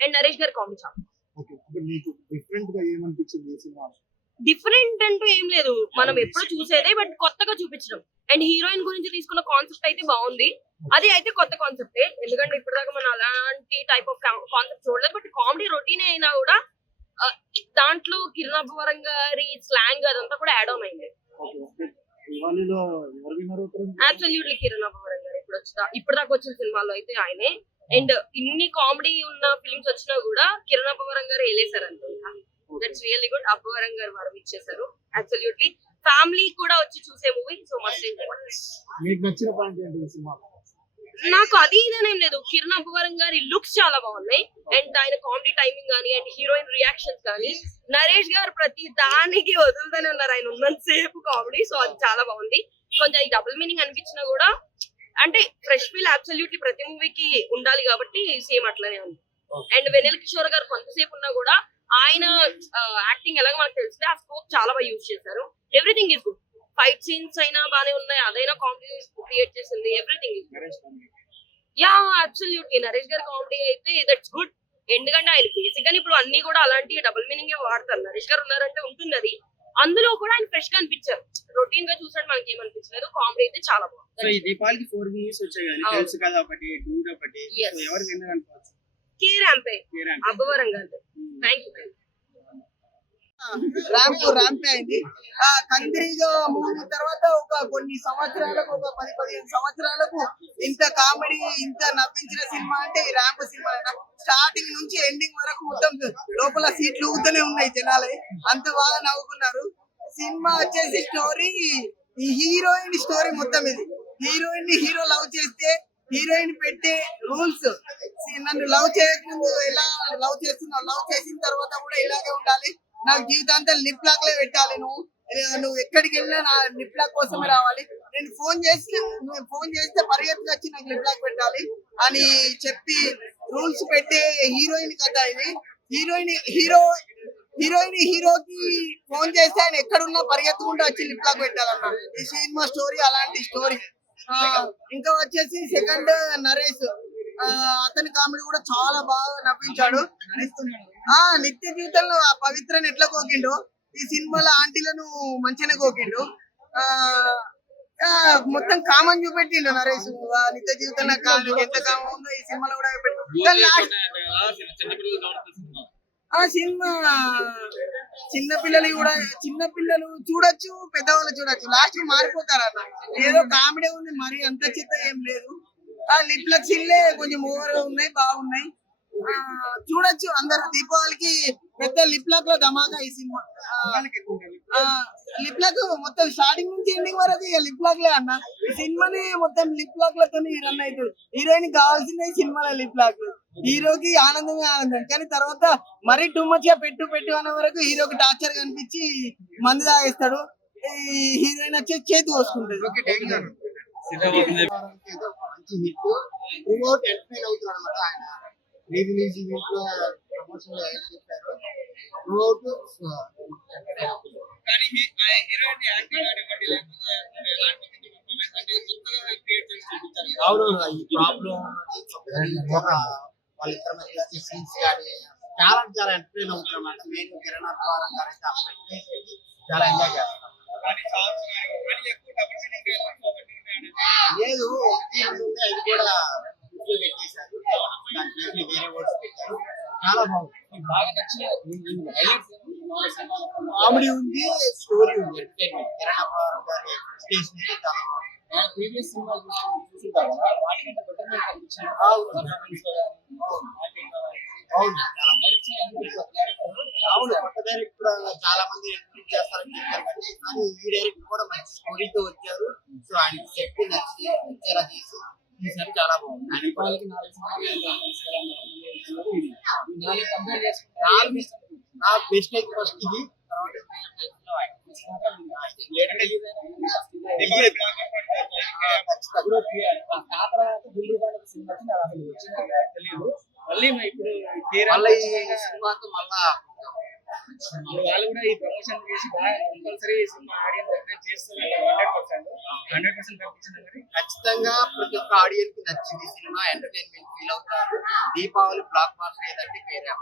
And Naresh గారి comedy చాలా okay, అంటే మీకు డిఫరెంట్ గా ఏమనిపించింది ఈ సినిమా? డిఫరెంట్ అంటూ ఏం లేదు, మనం ఎప్పుడు చూసేదే బట్ కొత్తగా చూపించడం. అండ్ హీరోయిన్ గురించి తీసుకున్న కాన్సెప్ట్ అయితే బాగుంది, అది అయితే కొత్త కాన్సెప్టే. ఎందుకంటే ఇప్పటిదాకా మనం అలాంటి టైప్ ఆఫ్ కాన్సెప్ట్ చూడలేదు. బట్ కామెడీ రొటీన్ అయినా కూడా ఆ, దాంట్లో కిరణ్ అబ్బవరం గారి స్లాంగ్ అదంతా కూడా యాడ్ ఆన్ అయింది. Okay, okay. దివాళీలో ఎవరు విన్నర్ అవుతారు? అబ్సల్యూట్లీ కిరణ్ అబ్బవరం గారు ఇప్పటిదాకా వచ్చిన సినిమాలో అయితే ఆయనే. అండ్ ఇన్ని కామెడీ ఉన్న ఫిల్మ్స్ వచ్చినా కూడా కిరణ్ అబ్బవరం గారు వేలేశారు అనుకుంటా. That's really good. అబ్బవరం గారు వరం ఇచ్చేసారు. అబ్సల్యూట్లీ ఫ్యామిలీ కూడా వచ్చి చూసే మూవీ. So must enjoy. మీకు నచ్చిన పాయింట్ ఏంటి ఈ సినిమా? నాకు అది ఇదేనేం లేదు, కిరణ్ అబ్బవరం గారి లుక్స్ చాలా బాగున్నాయి. అండ్ ఆయన కామెడీ టైమింగ్ కానీ అండ్ హీరోయిన్ రియాక్షన్స్ కానీ, నరేష్ గారు ప్రతి దానికి వదులుతూనే ఉన్నారు ఆయన ఉన్నంత సేపు కామెడీ. సో అది చాలా బాగుంది. కొంచెం ఈ డబుల్ మీనింగ్ అనిపించినా కూడా అంటే ఫ్రెష్ ఫీల్ అబ్సల్యూట్లీ ప్రతి మూవీకి ఉండాలి కాబట్టి సేమ్ అట్లనే ఉంది. అండ్ వెన్నెల కిషోర్ గారు కొంతసేపు ఉన్నా కూడా ఆయన యాక్టింగ్ ఎలాగో మనకు తెలిసిందే, ఆ స్కోప్ చాలా బాగా యూజ్ చేశారు. Everything is good. Fight scenes అయినా బానే ఉన్నాయి, అదైనా కామెడీ క్రియేట్ చేసింది. Everything is good. Yeah absolutely Naresh గారి కామెడీ అయితే దట్స్ గుడ్. ఎందుకంటే ఆయన బేసిక్ గానీ ఇప్పుడు అన్ని కూడా అలాంటి డబుల్ మీనింగ్ వాడతారు. నరేష్ గారు ఉన్నారంటే ఉంటుంది అది. అందులో కూడా ఆయన ఫ్రెష్ గా అనిపించారు. రొటీన్ గా చూసాడు మనకి ఏమనిపించలేదు. కామెడీ అయితే చాలా బాగుంది. సో ఈ దీపావళికి 4 మూవీస్ వచ్చాయి కానీ తెలుసు కదా, ఒకటి డూడ్ ఒకటి. సో ఎవరు విన్నర్ అనుకోవచ్చు? కే ర్యాంపే అబ్బవరం గారు. Thank you. ర్యాంపే అయింది. కందిరీగా మూవీ తర్వాత ఒక కొన్ని సంవత్సరాలకు, ఒక 10-15 సంవత్సరాలకు ఇంత కామెడీ, ఇంత నవ్వించిన సినిమా అంటే ఈ ర్యాంప్ సినిమా. స్టార్టింగ్ నుంచి ఎండింగ్ వరకు మొత్తం లోపల సీట్లు ఊతూనే ఉన్నాయి జనాలే, అంత బాగా నవ్వుకున్నారు. సినిమా వచ్చేసి స్టోరీ, ఈ హీరోయిన్ స్టోరీ మొత్తం. ఇది హీరోయిన్ ని హీరో లవ్ చేస్తే హీరోయిన్ పెట్టే రూల్స్, నన్ను లవ్ చేయకముందు ఎలా లవ్ చేస్తున్నావు, లవ్ చేసిన తర్వాత కూడా ఇలాగే ఉండాలి, నాకు జీవితాంతం లిప్ లాక్ లే పెట్టాలి, నువ్వు ఎక్కడికి వెళ్ళినా నా లిప్ లాక్ కోసమే రావాలి, నేను ఫోన్ చేస్తే పరిగెత్తుకు వచ్చి నాకు లిప్ లాక్ పెట్టాలి అని చెప్పి రూల్స్ పెట్టే హీరోయిన్ కథ ఇది. హీరోయిన్ హీరోకి ఫోన్ చేస్తే ఆయన ఎక్కడున్నా పరిగెత్తుకుంటూ వచ్చి లిప్ లాక్ పెట్టాలన్న ఈ సినిమా స్టోరీ. అలాంటి స్టోరీ. ఇంకా వచ్చేసి సెకండ్ నరేష్, అతని కామెడీ కూడా చాలా బాగా నవ్వించాడు. నిత్య జీవితంలో ఆ పవిత్రని ఎట్లా కోకిండు, ఈ సినిమాలో ఆంటీలను మంచిగానే కోకిండు. మొత్తం కామన్ చూపెట్టిండు నరేష్. నిత్య జీవితంలో ఎంత కామన్ ఉందో ఈ సినిమాలో కూడా చూపెట్టిండు. ఆ సినిమా చిన్నపిల్లలు చూడొచ్చు, పెద్దవాళ్ళు చూడొచ్చు. లాస్ట్ మారిపోతారు అన్న. ఏదో కామెడీ ఉంది, మరి అంత చిత్త ఏం లేదు. ఆ లిప్ లాక్ సీన్లే కొంచెం ఓవర్ ఉన్నాయి, బాగున్నాయి. చూడొచ్చు అందరు. దీపావళికి పెద్ద లిప్ లాక్ లో ధమాకా ఈ సినిమా. లిప్ లాక్ మొత్తం స్టార్టింగ్ నుంచి ఎండింగ్ వరకు లిప్ లాక్ లే అన్న. ఈ సినిమాని మొత్తం లిప్ లాక్ లతో రన్ అవుతుంది. హీరోయిన్ కావాల్సిందే ఈ సినిమాలో లిప్ లాక్. హీరోకి ఆనందమే ఆనందం, కానీ తర్వాత మరీ టూ మచ్ గా పెట్టు అనే వరకు హీరోకి టార్చర్ కనిపించి మందు తాగేస్తాడు. ఈ హీరోయిన్ వచ్చి చేతి కోసుకుంటది. మంచి హిట్ రిమోట్ ఎంటర్టైన్ అవుతున్నాడు అనమాట. ఆయన రిలీజ్ ఈవెంట్ లో ప్రమోషన్ ఏం చెప్పారు, రిమోట్ కానీ హీరోయిన్ యాక్టింగ్ కానివ్వండి, లేకపోతే ఎలాంటి అంటే కొత్తగా క్రియేట్ చేసి చూపించారు. అవును, ఈ ప్రాబ్లం వాళ్ళిద్దరి మధ్య సీన్స్ కానీ చాలా ఎంటర్టైన్ అవుతుంది అనమాట. మెయిన్ కిరణ్ అబ్బవరం గారు అయితే చాలా ఎంజాయ్ చేస్తారు. కానీ సాంగ్స్ కానీ ఎక్కువ డబుల్ మీనింగ్ లేదు, అది కూడా పెట్టేశారు. వేరే వర్డ్స్ పెట్టారు. చాలా బాగుంది, బాగా నచ్చిన కామెడీ ఉంది, స్టోరీ ఉంది, ఎంటర్టైన్మెంట్. కిరణ్ అబ్బవరం గారి స్టేషన్ అయితే చాలా బాగుంది. ప్రీవియస్ సినిమా చూసుకుంటారు వాటికంటే బెటర్మెంట్ అనిపించింది. అవును, కొత్త డైరెక్టర్ చాలా మంది ఎక్స్పెక్ట్ చేస్తారని చెప్పారు, కానీ ఈ డైరెక్టర్ కూడా మంచి స్టోరీతో వచ్చారు. సో ఆయన చెప్పి నచ్చేలా చేసి ఈసారి చాలా బాగుంది. నా బెస్ట్ అయితే ఫస్ట్ ఇది, తెలియదు. మళ్ళీ ఇప్పుడు సినిమాతో మళ్ళా వాళ్ళు కూడా ఈ ప్రమోషన్ చేసి బాగా కంపల్సరీ సినిమా ఆడియన్స్ ఎంటర్టైన్ చేస్తారు 100% కనిపించింది మరి. ఖచ్చితంగా ప్రతి ఒక్క ఆడియన్స్ కి నచ్చింది సినిమా, ఎంటర్టైన్మెంట్ ఫీల్ అవుతారు. దీపావళి బ్లాక్ బాస్టర్ ఏదంటే వేరే.